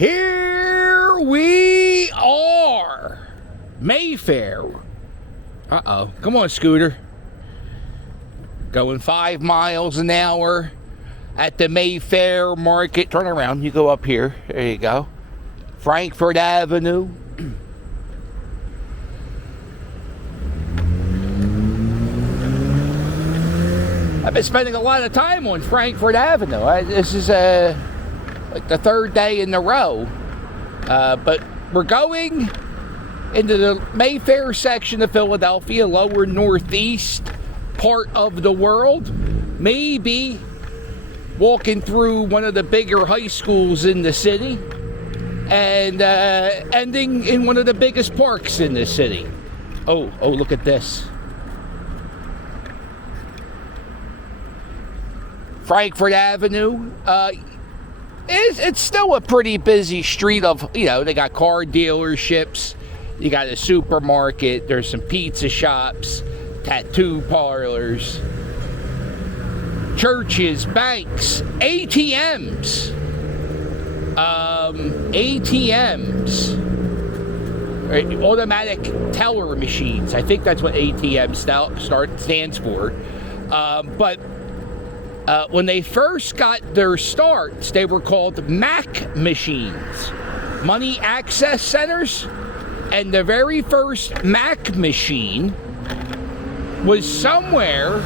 Here we are. Mayfair. Uh-oh. Come on, Scooter. Going 5 miles an hour at the Mayfair market. Turn around. You go up here. There you go. Frankfurt Avenue. I've been spending a lot of time on Frankfurt Avenue. This is like the third day in a row. But we're going into the Mayfair section of Philadelphia, lower northeast part of the world. Maybe walking through one of the bigger high schools in the city and ending in one of the biggest parks in the city. Oh, look at this. Frankfurt Avenue. It's still a pretty busy street of, they got car dealerships, you got a supermarket, there's some pizza shops, tattoo parlors, churches, banks, ATMs, automatic teller machines. I think that's what ATM stands for. But when they first got their starts, they were called MAC machines, money access centers. And the very first MAC machine was somewhere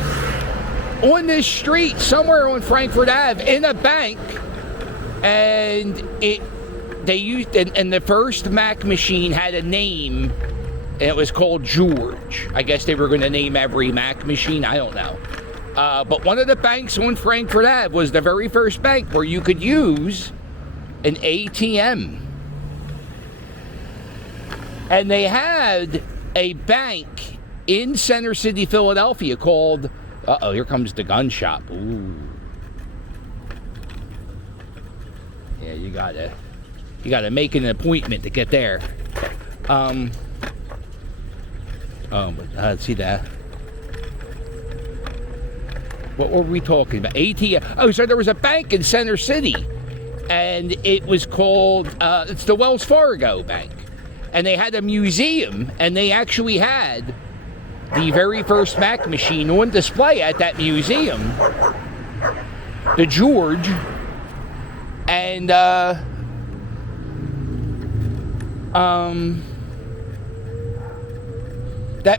on this street, somewhere on Frankfurt Ave, in a bank. And the first MAC machine had a name, and it was called George. I guess they were going to name every MAC machine. I don't know. But one of the banks on Frankfurt Ave was the very first bank where you could use an ATM. And they had a bank in Center City, Philadelphia called, here comes the gun shop. Ooh. Yeah, you gotta make an appointment to get there. Let's see that. What were we talking about? ATM. Oh, so there was a bank in Center City, and it was called, it's the Wells Fargo Bank. And they had a museum, and they actually had the very first MAC machine on display at that museum, the George. And that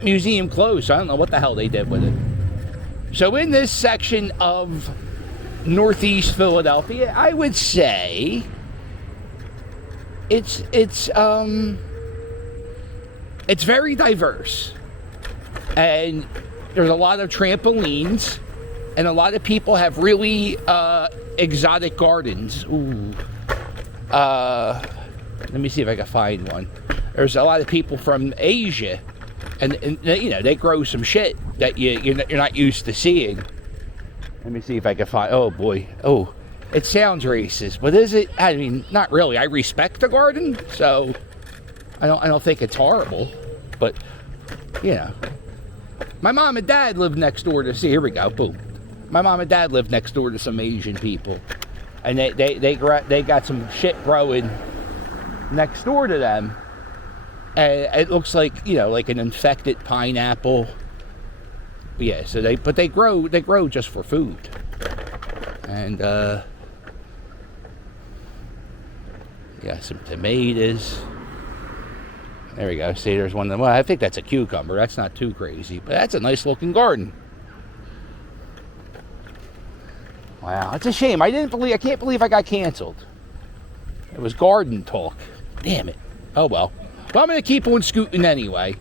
museum closed, so I don't know what the hell they did with it. So in this section of northeast Philadelphia, I would say it's very diverse, and there's a lot of trampolines, and a lot of people have really exotic gardens. Ooh. Let me see if I can find one. There's a lot of people from Asia, and they grow some shit that you're not used to seeing. Let me see if I can find. Oh boy. Oh, it sounds racist, but is it? I mean, not really. I respect the garden, so I don't think it's horrible, but my mom and dad lived next door to. See, here we go. Boom. My mom and dad lived next door to some Asian people, and they got some shit growing next door to them, and it looks like like an infected pineapple. Yeah. So they grow just for food, and some tomatoes. There we go. See, there's one of them. Well, I think that's a cucumber. That's not too crazy, but that's a nice looking garden. Wow, it's a shame. I can't believe I got canceled. It was garden talk. Damn it. Oh well. But I'm going to keep on scooting anyway.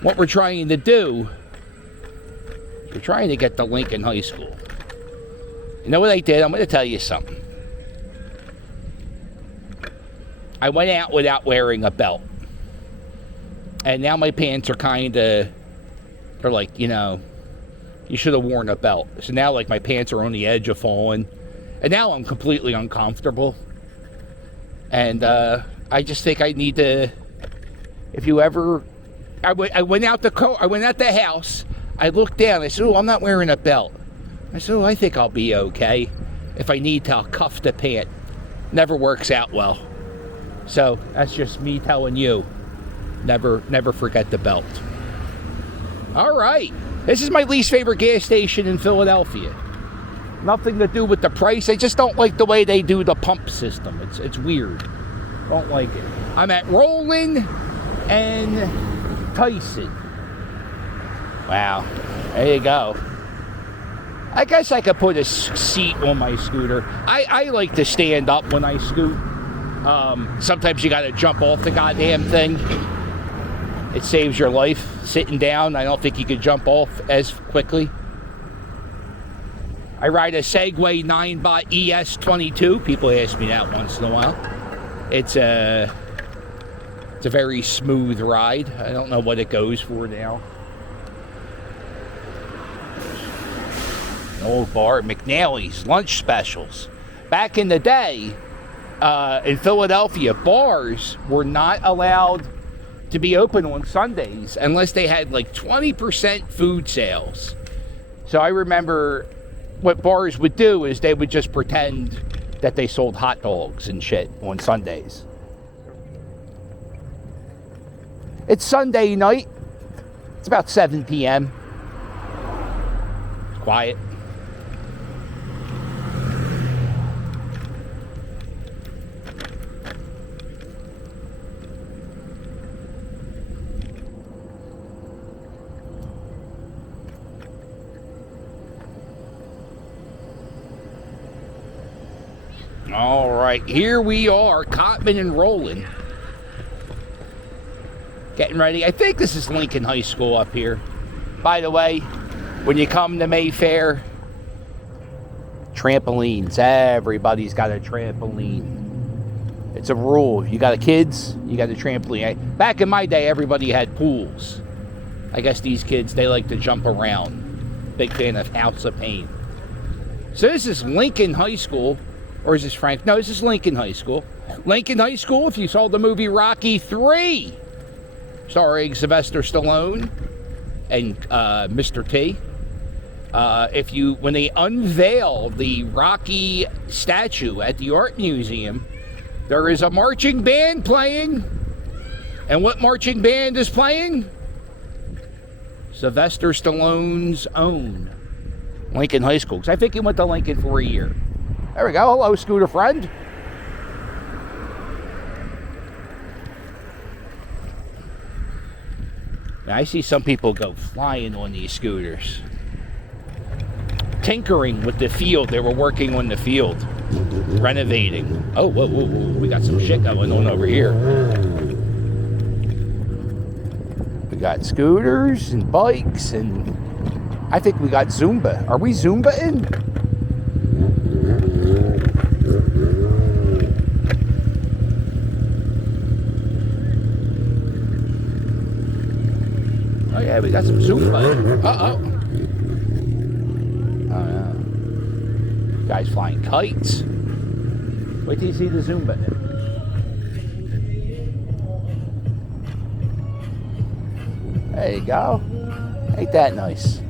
What we're trying to do, we're trying to get to Lincoln High School. You know what I did? I'm going to tell you something. I went out without wearing a belt. And now my pants are they're like, you should have worn a belt. So now, like, my pants are on the edge of falling. And now I'm completely uncomfortable. And I just think I need to, if you ever, I went out the house, I looked down, I said, oh, I'm not wearing a belt. I said, oh, I think I'll be okay. If I need to, I'll cuff the pant. never works out well. So that's just me telling you, never forget the belt. All right, this is my least favorite gas station in Philadelphia. Nothing to do with the price. I just don't like the way they do the pump system. It's weird. Don't like it. I'm at Roland and Tyson. Wow, there you go. I guess I could put a seat on my scooter. I like to stand up when I scoot. Sometimes you got to jump off the goddamn thing. It saves your life. Sitting down, I don't think you could jump off as quickly. I ride a Segway 9-bot ES22. People ask me that once in a while. It's a very smooth ride. I don't know what it goes for now. An old bar, McNally's, lunch specials. Back in the day, in Philadelphia, bars were not allowed to be open on Sundays unless they had like 20% food sales. So I remember what bars would do is they would just pretend that they sold hot dogs and shit on Sundays. It's Sunday night. It's about 7 p.m. It's quiet. All right, here we are, Cotman and Roland. Getting ready. I think this is Lincoln High School up here. By the way, when you come to Mayfair, trampolines. Everybody's got a trampoline. It's a rule. You got kids, you got a trampoline. Back in my day, everybody had pools. I guess these kids, they like to jump around. Big fan of House of Pain. So this is Lincoln High School. Or is this Frank? No, this is Lincoln High School. Lincoln High School, if you saw the movie Rocky 3, starring Sylvester Stallone and Mr. T. When they unveil the Rocky statue at the Art Museum, there is a marching band playing. And what marching band is playing? Sylvester Stallone's own Lincoln High School. Because I think he went to Lincoln for a year. There we go. Hello, scooter friend. Now, I see some people go flying on these scooters. Tinkering with the field. They were working on the field. Renovating. Oh, whoa, whoa, whoa. We got some shit going on over here. We got scooters and bikes, and I think we got Zumba. Are we Zumba-ing? Oh yeah, we got some Zumba. Uh-oh. Oh yeah. Guys flying kites. Wait till you see the Zumba. There you go. Ain't that nice?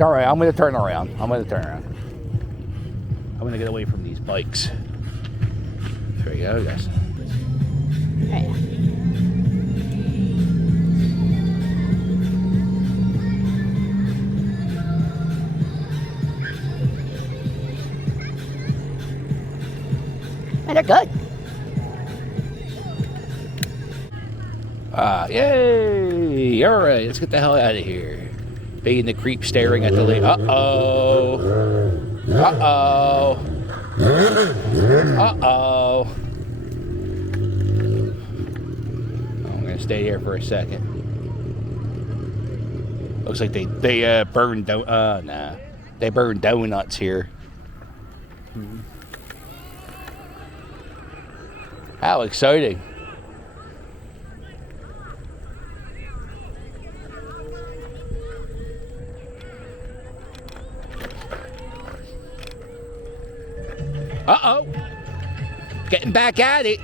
All right, I'm going to turn around. I'm going to get away from these bikes. There we go, guys. Hey. And they're good. Yay! All right, let's get the hell out of here. Being the creep staring at the lake. Uh-oh. Uh-oh. Uh-oh. I'm going to stay here for a second. Looks like they burned They burned donuts here. How exciting. Uh-oh. Getting back at it.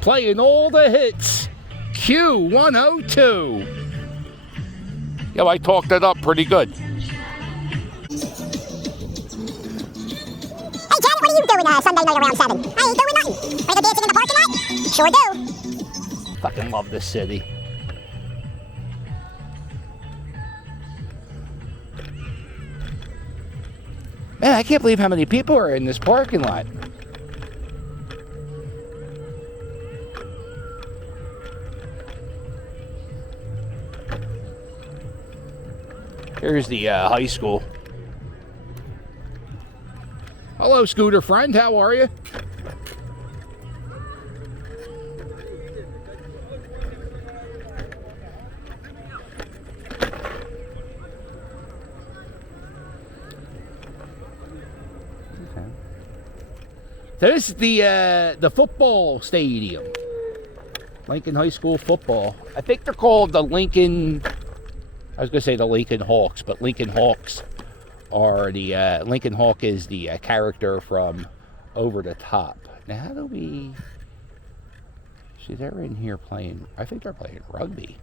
Playing all the hits. Q102. Yo, I talked it up pretty good. Sunday night around 7. I ain't doing nothing. Play the dancing in the parking lot? Sure do. Fucking love this city. Man, I can't believe how many people are in this parking lot. Here's the high school. Hello, scooter friend. How are you? So this is the football stadium. Lincoln High School football. I think they're called the Lincoln... I was going to say the Lincoln Hawks, but Lincoln Hawks are the... Lincoln Hawk is the character from Over the Top. Now, how do we... See, they're in here playing... I think they're playing rugby.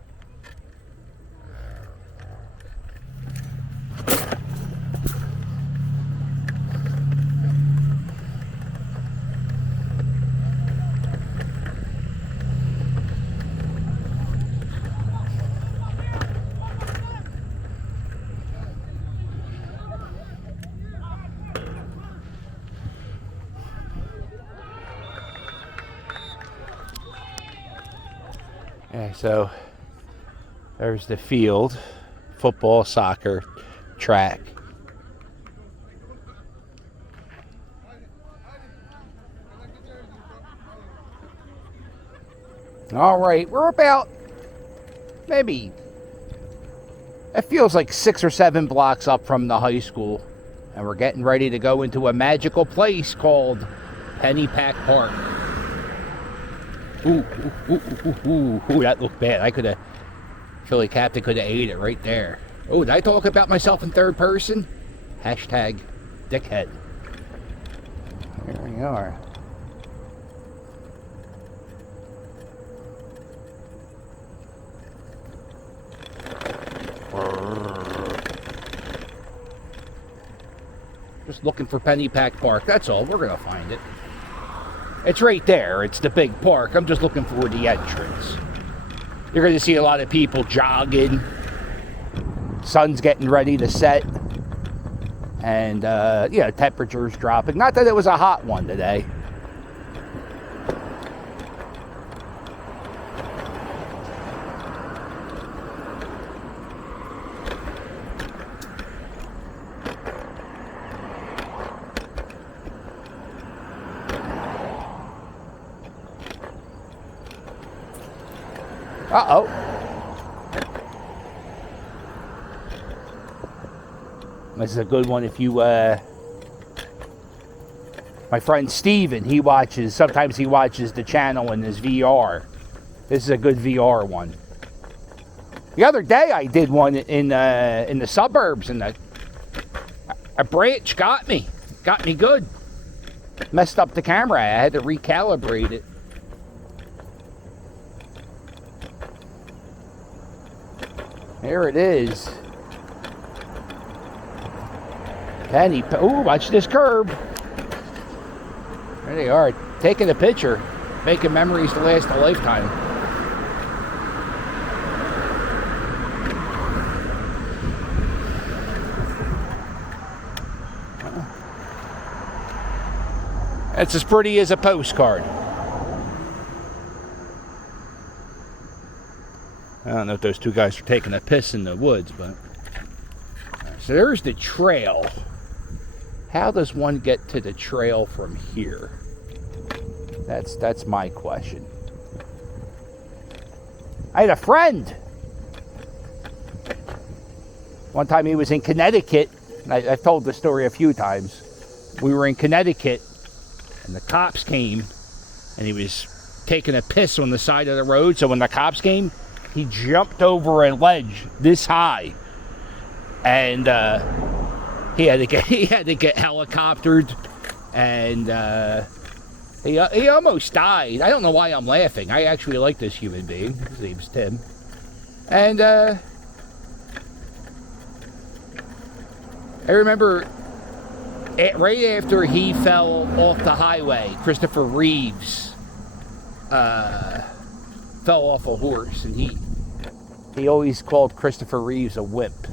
Yeah, so there's the field, football, soccer, track. All right, we're about maybe, it feels like 6 or 7 blocks up from the high school, and we're getting ready to go into a magical place called Pennypack Park. Ooh, that looked bad. I could have, Philly Captain could have ate it right there. Oh, did I talk about myself in third person? Hashtag dickhead. Here we are. Just looking for Pennypack Park. That's all. We're going to find it. It's right there. It's the big park. I'm just looking for the entrance. You're going to see a lot of people jogging. Sun's getting ready to set. And, yeah, temperature's dropping. Not that it was a hot one today. Uh-oh. This is a good one if you, my friend Steven, sometimes he watches the channel in his VR. This is a good VR one. The other day I did one in the suburbs, and a branch got me good. Messed up the camera. I had to recalibrate it. There it is. Ooh, watch this curb. There they are, taking a picture, making memories to last a lifetime. It's as pretty as a postcard. I don't know if those two guys are taking a piss in the woods, but... So there's the trail. How does one get to the trail from here? That's my question. I had a friend. One time he was in Connecticut. I've told the story a few times. We were in Connecticut, and the cops came, and he was taking a piss on the side of the road. So when the cops came, he jumped over a ledge this high, and he had to get helicoptered, and he almost died. I don't know why I'm laughing. I actually like this human being. His name's Tim, and I remember right after he fell off the highway, Christopher Reeves fell off a horse, and he always called Christopher Reeves a wimp.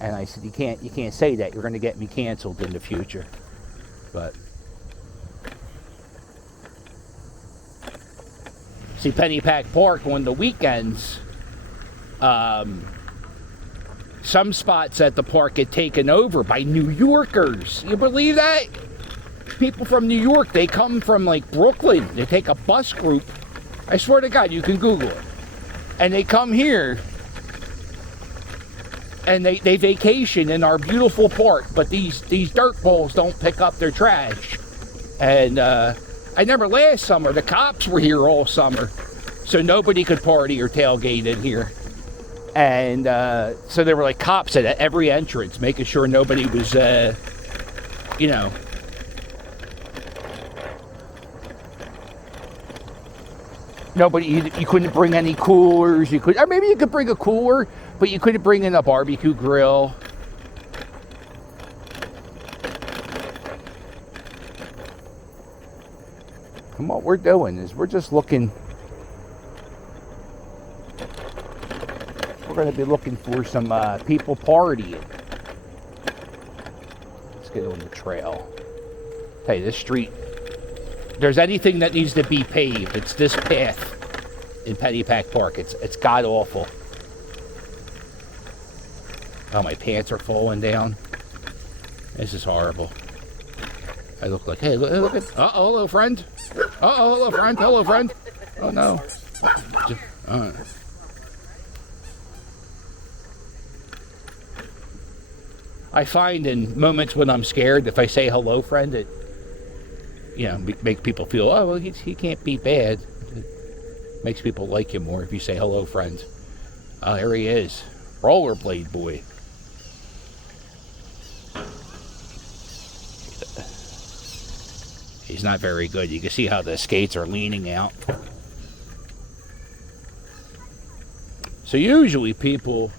And I said, you can't say that. You're going to get me canceled in the future. But see, Pennypack Park on the weekends, some spots at the park get taken over by New Yorkers. You believe that? People from New York, they come from like Brooklyn. They take a bus group. I swear to God, you can Google it. And they come here and they vacation in our beautiful park. But these dirt balls don't pick up their trash. And I remember last summer, the cops were here all summer. So nobody could party or tailgate in here. And so there were like cops at every entrance, making sure nobody was, nobody, you couldn't bring any coolers. Or maybe you could bring a cooler, but you couldn't bring in a barbecue grill. And what we're doing is we're just looking. We're going to be looking for some people partying. Let's get on the trail. Hey, this street, if there's anything that needs to be paved, it's this path in Pennypack Park. It's god awful. Oh, my pants are falling down. This is horrible. I look like, hey, look at, hello, friend. Hello, friend. Hello, friend. Oh, no. I find in moments when I'm scared, if I say hello, friend, it, make people feel, oh, well, he can't be bad. It makes people like you more if you say hello, friend. Oh, there he is. Rollerblade boy. He's not very good. You can see how the skates are leaning out. So usually people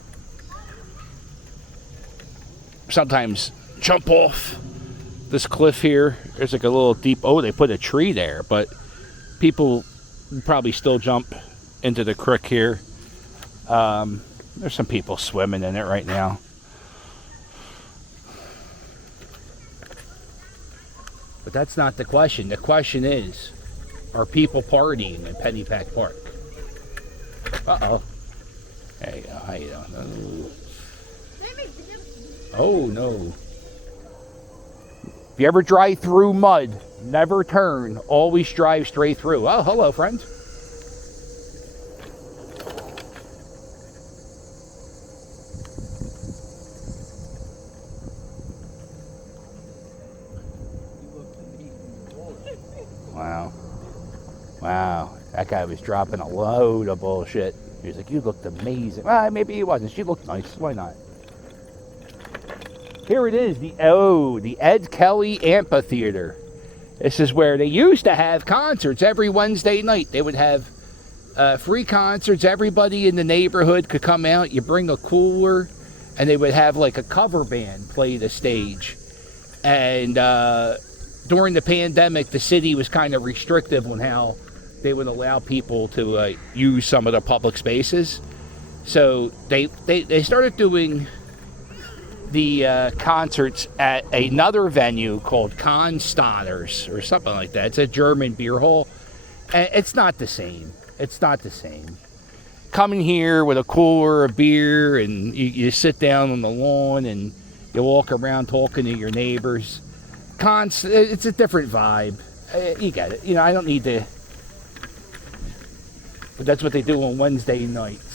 sometimes jump off this cliff here. There's like a little deep, they put a tree there, but people probably still jump into the creek here. There's some people swimming in it right now. But that's not the question. The question is, are people partying in Pennypack Park? Uh-oh. There you go. How you doing? Oh, no. If you ever drive through mud, never turn. Always drive straight through. Oh, hello, friend. Wow. That guy was dropping a load of bullshit. He was like, you looked amazing. Well, maybe he wasn't. She looked nice. Why not? Here it is, the Ed Kelly Amphitheater. This is where they used to have concerts every Wednesday night. They would have free concerts. Everybody in the neighborhood could come out. You bring a cooler, and they would have like a cover band play the stage. And during the pandemic, the city was kind of restrictive on how they would allow people to use some of the public spaces. So they started doing the concerts at another venue called Konstadters or something like that. It's a German beer hall. And it's not the same. It's not the same. Coming here with a cooler of beer and you sit down on the lawn and you walk around talking to your neighbors. It's a different vibe. You get it. I don't need to. But that's what they do on Wednesday nights.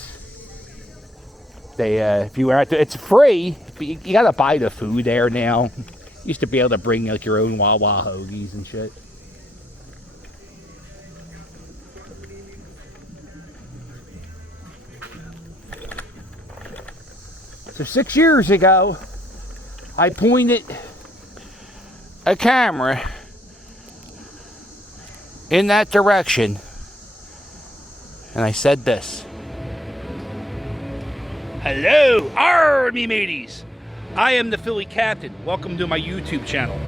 They, if you were out there, it's free. But you gotta buy the food there now. You used to be able to bring like your own Wawa hoagies and shit. So 6 years ago, I pointed a camera in that direction, and I said this. Hello, me mateys. I am the Philly Captain. Welcome to my YouTube channel.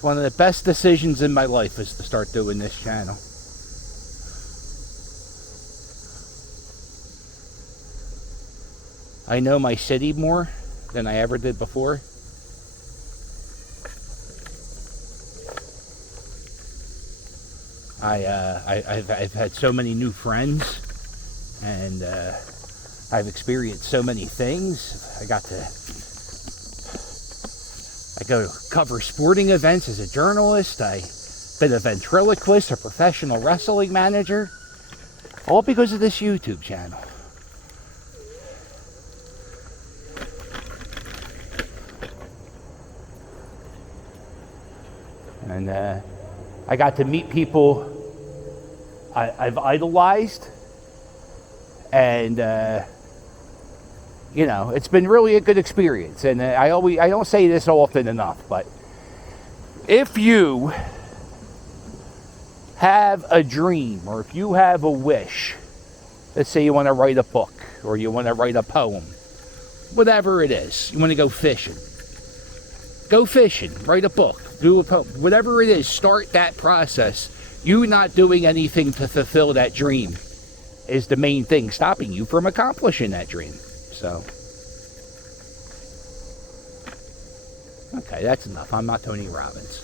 One of the best decisions in my life is to start doing this channel. I know my city more than I ever did before. I've had so many new friends, and I've experienced so many things. I go cover sporting events as a journalist. I've been a ventriloquist, a professional wrestling manager, all because of this YouTube channel. And I got to meet people I've idolized, and you know, it's been really a good experience. And I don't say this often enough, but if you have a dream, or if you have a wish, let's say you want to write a book, or you want to write a poem, whatever it is, you want to go fishing, write a book, do a poem, whatever it is, start that process. You not doing anything to fulfill that dream is the main thing stopping you from accomplishing that dream. So, okay, that's enough. I'm not Tony Robbins.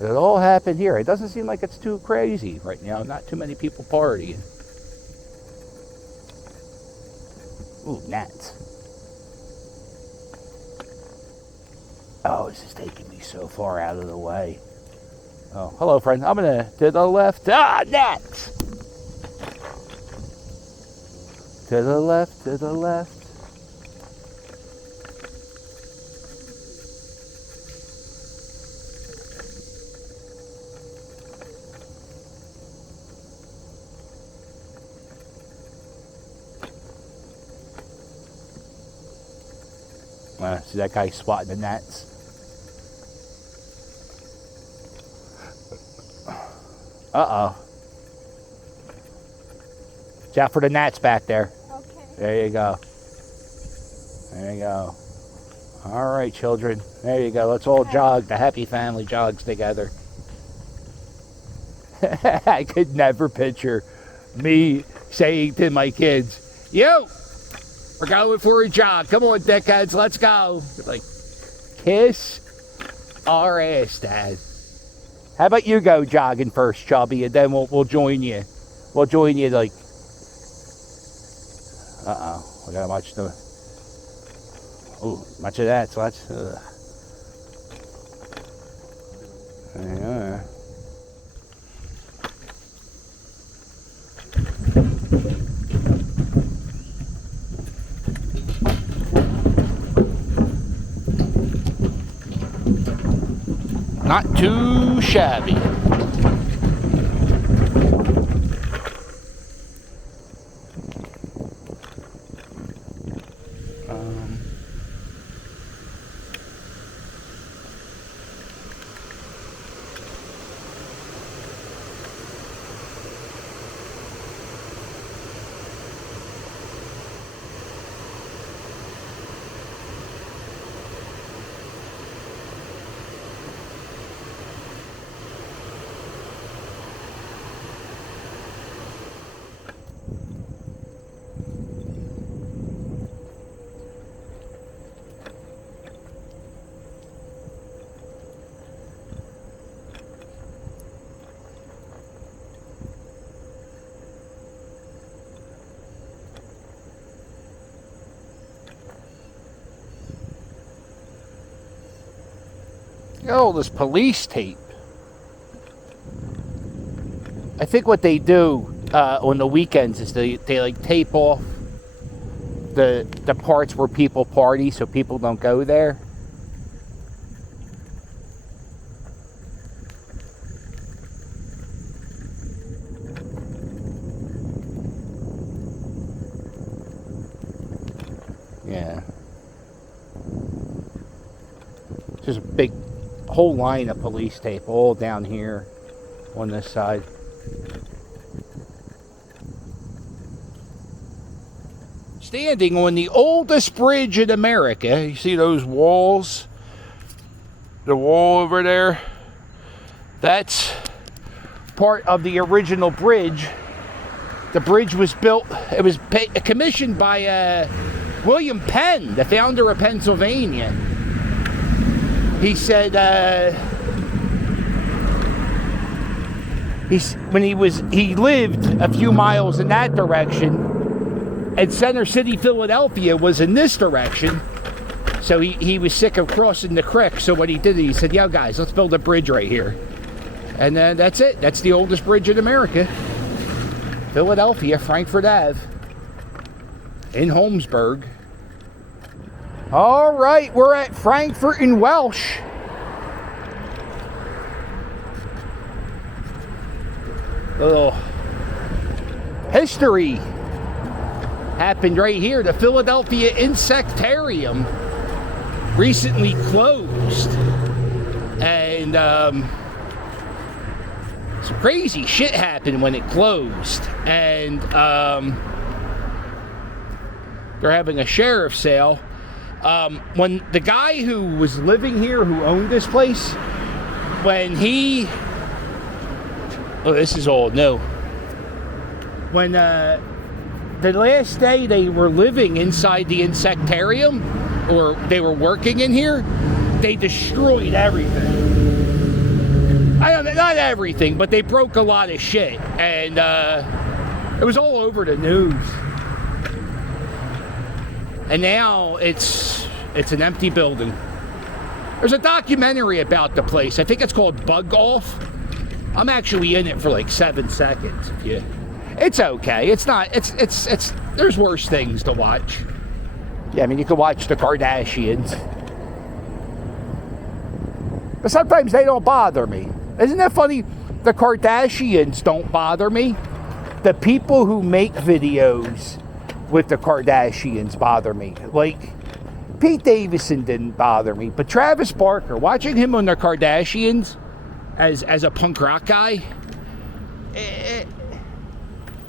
It all happened here. It doesn't seem like it's too crazy right now. Not too many people partying. Ooh, gnats. Oh, this is taking me so far out of the way. Oh, hello, friend. I'm gonna to the left. Ah, gnats! To the left, to the left. See that guy swatting the gnats? Uh-oh. Watch out for the gnats back there. Okay. There you go. There you go. All right, children. There you go. Let's all jog. The happy family jogs together. I could never picture me saying to my kids, "Yo, we're going for a jog. Come on, dickheads, let's go." They're like, kiss our ass, Dad. How about you go jogging first, Chubby, and then we'll join you. We'll join you, like... Uh-oh. We gotta watch the... Ooh, much of that, so let's... Yeah. Not too shabby. Oh, this police tape. I think what they do on the weekends is they like tape off the parts where people party so people don't go there. Yeah. There's a big whole line of police tape all down here on this side. Standing on the oldest bridge in America. You see those walls? The wall over there? That's part of the original bridge. The bridge was built, it was commissioned by William Penn, the founder of Pennsylvania. He said he lived a few miles in that direction, and Center City, Philadelphia was in this direction. So he was sick of crossing the creek. So what he did, he said, "Yo guys, let's build a bridge right here." And then that's it. That's the oldest bridge in America. Philadelphia, Frankfurt Ave, in Holmesburg. All right, we're at Frankfurt and Welsh. A little history happened right here. The Philadelphia Insectarium recently closed. And some crazy shit happened when it closed. And they're having a sheriff's sale. When the guy who was living here, who owned this place, when he... Oh, this is all new. When the last day they were living inside the Insectarium, or they were working in here, they destroyed everything. I don't know, not everything, but they broke a lot of shit. And it was all over the news. And now it's an empty building. There's a documentary about the place. I think it's called Bug Off. I'm actually in it for like 7 seconds. Yeah, it's okay. It's not. It's. There's worse things to watch. Yeah, I mean you can watch the Kardashians, but sometimes they don't bother me. Isn't that funny? The Kardashians don't bother me. The people who make videos with the Kardashians bother me. Like, Pete Davidson didn't bother me, but Travis Barker, watching him on the Kardashians as a punk rock guy,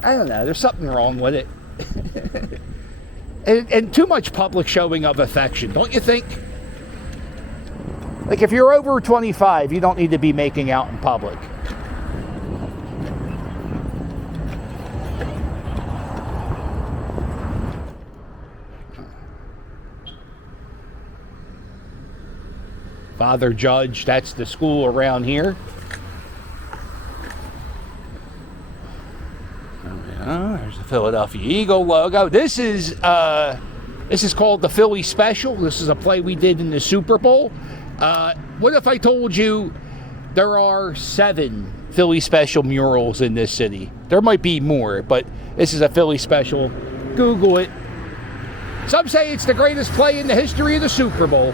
I don't know, there's something wrong with it. and too much public showing of affection, don't you think? Like, if you're over 25, you don't need to be making out in public. Father Judge, that's the school around here. Oh, there's the Philadelphia Eagle logo. This is called the Philly Special. This is a play we did in the Super Bowl. What if I told you there are 7 Philly Special murals in this city? There might be more, but this is a Philly Special. Google it. Some say it's the greatest play in the history of the Super Bowl.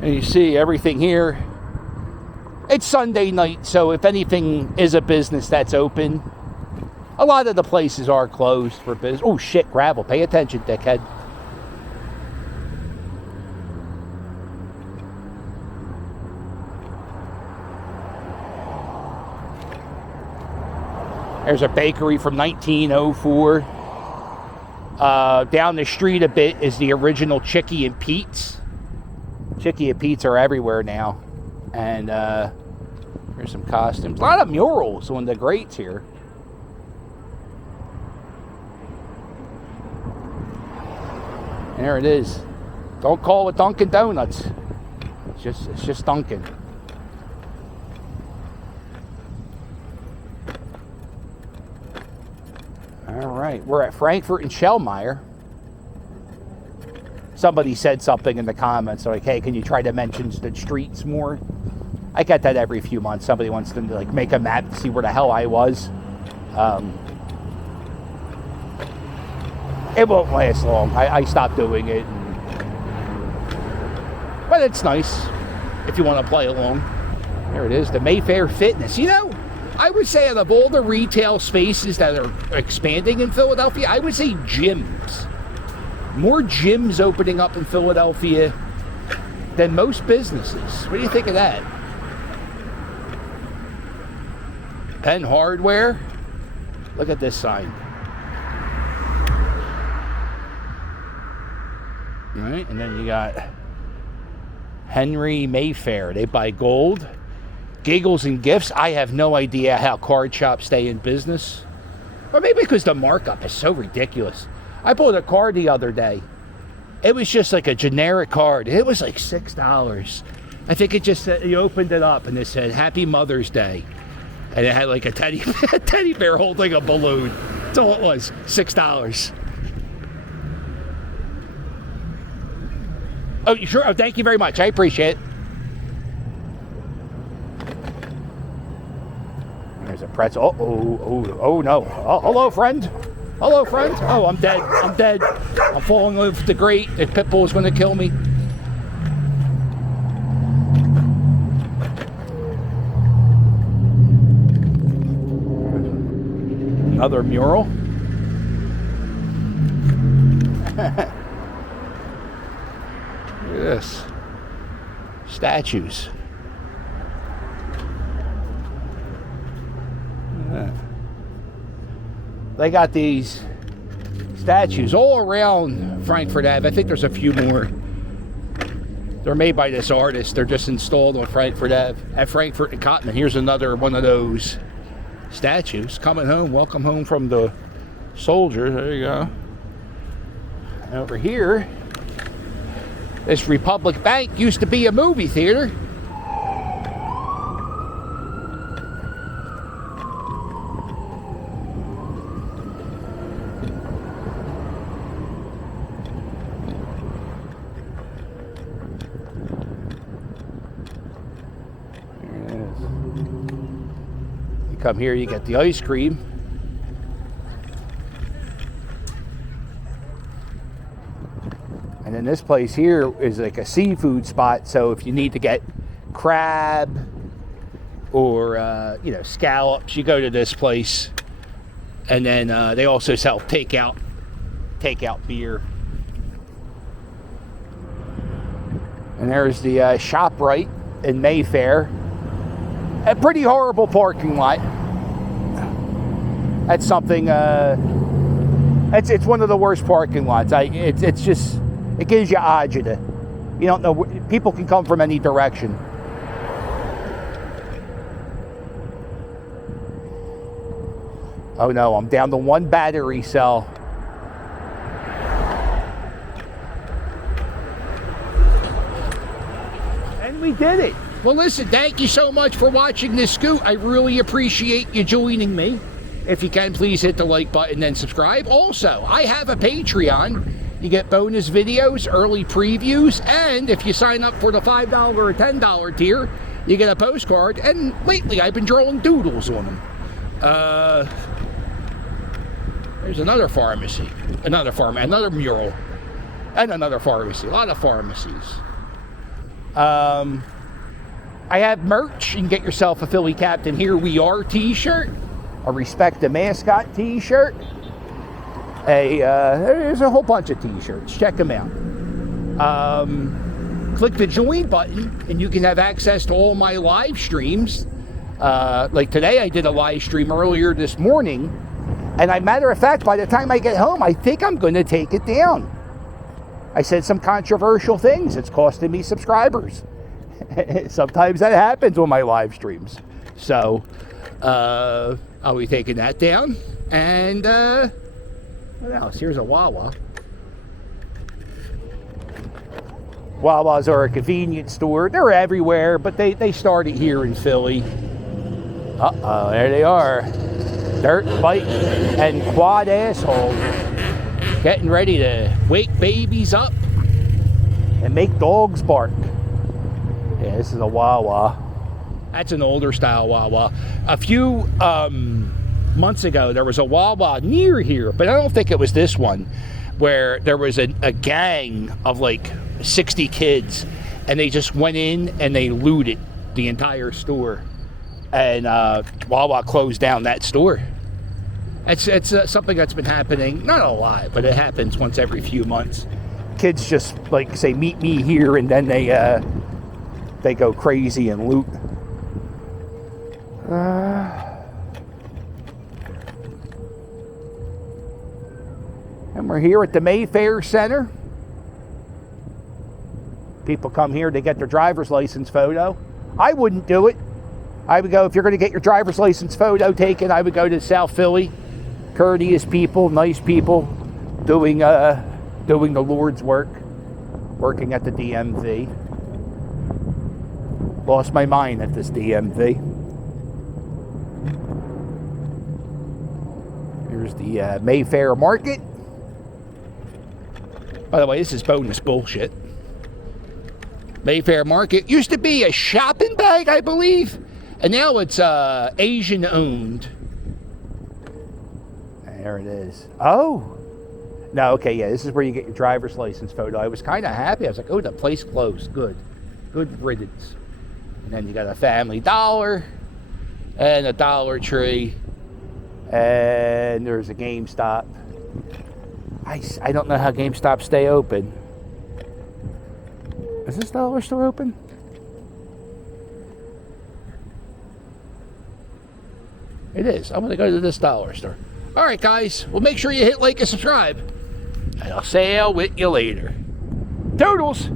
And you see everything here. It's Sunday night, so if anything is a business that's open, a lot of the places are closed for business. Oh shit, gravel. Pay attention, dickhead. There's a bakery from 1904. Down the street a bit is the original Chickie and Pete's. Chickie and Pete's are everywhere now. And there's some costumes. A lot of murals on the grates here. And there it is. Don't call it Dunkin' Donuts. It's just Dunkin'. All right, we're at Frankfurt and Schellmeyer. Somebody said something in the comments like, "Hey, can you try to mention the streets more?" I get that every few months. Somebody wants to like make a map to see where the hell I was. It won't last long. I stopped doing it, but it's nice if you want to play along. There it is, the Mayfair Fitness. You know, I would say out of all the retail spaces that are expanding in Philadelphia, I would say gyms. More gyms opening up in Philadelphia than most businesses. What do you think of that? Penn Hardware. Look at this sign. All right, and then you got Henry Mayfair. They buy gold. Giggles and Gifts. I have no idea how card shops stay in business. Or maybe because the markup is so ridiculous. I bought a card the other day. It was just like a generic card. It was like $6. I think it just said, you opened it up and it said, Happy Mother's Day. And it had like a teddy bear holding a balloon. That's all it was. $6. Oh, sure. Oh, thank you very much. I appreciate it. There's a pretzel. Oh no. Oh, hello, friend. Hello, friend. Oh, I'm dead. I'm dead. I'm falling over the grate. The pit bull is going to kill me. Another mural. Look at this. Statues. They got these statues all around Frankfurt Ave. I think there's a few more. They're made by this artist. They're just installed on Frankfurt Ave at Frankfurt and Cotman. Here's another one of those statues. Coming home. Welcome home from the soldiers. There you go. And over here, this Republic Bank used to be a movie theater. Come here, you get the ice cream. And then this place here is like a seafood spot. So if you need to get crab or scallops, you go to this place. And then they also sell takeout beer. And there's the ShopRite in Mayfair. A pretty horrible parking lot. That's something. It's one of the worst parking lots. It's just, it gives you agita. You don't know. People can come from any direction. Oh no, I'm down to one battery cell. And we did it. Well, listen, thank you so much for watching this scoot. I really appreciate you joining me. If you can, please hit the like button and subscribe. Also, I have a Patreon. You get bonus videos, early previews, and if you sign up for the $5 or $10 tier, you get a postcard. And lately, I've been drawing doodles on them. There's another pharmacy, another mural, and another pharmacy. A lot of pharmacies. I have merch. You can get yourself a Philly Captain Here We Are t-shirt, a Respect the Mascot t-shirt. There's a whole bunch of t-shirts. Check them out. Click the join button and you can have access to all my live streams. Like today I did a live stream earlier this morning, and matter of fact, by the time I get home, I think I'm going to take it down. I said some controversial things. It's costing me subscribers. Sometimes that happens on my live streams. So I'll be taking that down. And what else? Here's a Wawa. Wawas are a convenience store. They're everywhere, but they started here in Philly. There they are. Dirt bike and quad assholes getting ready to wake babies up and make dogs bark. Yeah, this is a Wawa. That's an older style Wawa. A few months ago, there was a Wawa near here, but I don't think it was this one, where there was a gang of like 60 kids, and they just went in and they looted the entire store. And Wawa closed down that store. It's something that's been happening, not a lot, but it happens once every few months. Kids just like say, meet me here, and then they go crazy and loot. And we're here at the Mayfair Center. People come here to get their driver's license photo. I wouldn't do it. I would go, if you're going to get your driver's license photo taken, I would go to South Philly. Courteous people, nice people, doing the Lord's work, working at the DMV. Lost my mind at this DMV. Here's the Mayfair Market. By the way, this is bonus bullshit. Mayfair Market used to be a shopping bag, I believe, and now it's Asian owned. There it is. Oh. No, okay, yeah, this is where you get your driver's license photo. I was kind of happy. I was like, oh, the place closed. Good. Good riddance. And then you got a Family Dollar and a Dollar Tree. And there's a GameStop. I don't know how GameStop stay open. Is this dollar store open? It is. I'm going to go to this dollar store. All right, guys. Well, make sure you hit like and subscribe. And I'll sail with you later. Toodles!